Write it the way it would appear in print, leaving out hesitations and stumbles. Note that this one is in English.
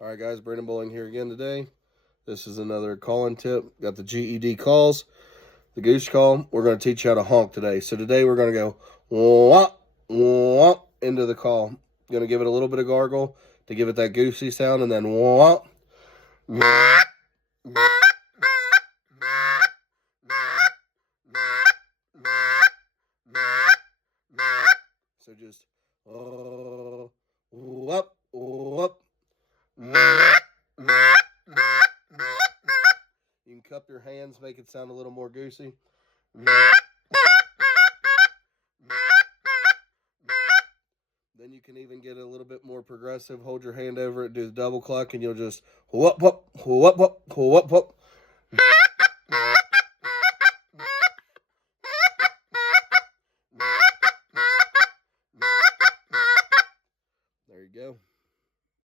All right, guys, Brandon Bowling here again today. This is another call-in tip. Got the GED calls, the goose call. We're going to teach you how to honk today. So today we're going to go wop, wop into the call. Going to give it a little bit of gargle to give it that goosey sound, and then wop. So just whoop, whoop. You can cup your hands, make it sound a little more goosey. Then you can even get a little bit more progressive. Hold your hand over it, do the double cluck, and you'll just whoop, whoop, whoop, whoop, whoop, whoop.